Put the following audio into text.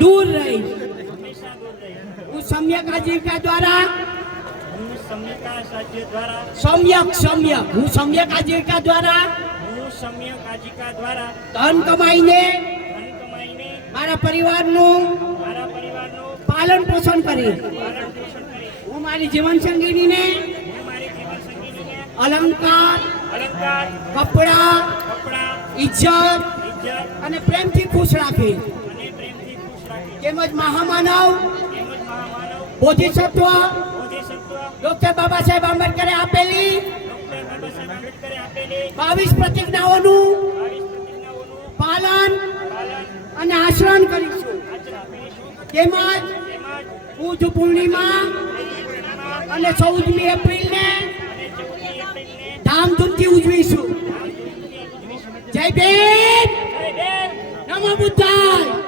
दूर रही। હું સમ્યક આજીવિકા દ્વારા હું સમ્યક આજીવિકા દ્વારા ધન કમાઈને મારા પરિવારનું પાલન પોષણ કરી હું મારી જીવન સંગીનીને અલંકાર કપડા ઇજ્જત અને પ્રેમથી ખુશ રાખી તેમજ મહામાનવ બોધિસત્વ ડોક્ટર બાબા સાહેબ આંબેડકરે આપેલી 22 પ્રતિજ્ઞાઓનું પાલન અને આચરણ કરીશું તેમજ બુદ્ધ પૂર્ણિમા અને 14મી એપ્રિલને ધામધૂમથી ઉજવીશું. જય ભીમ, નમો બુદ્ધાય.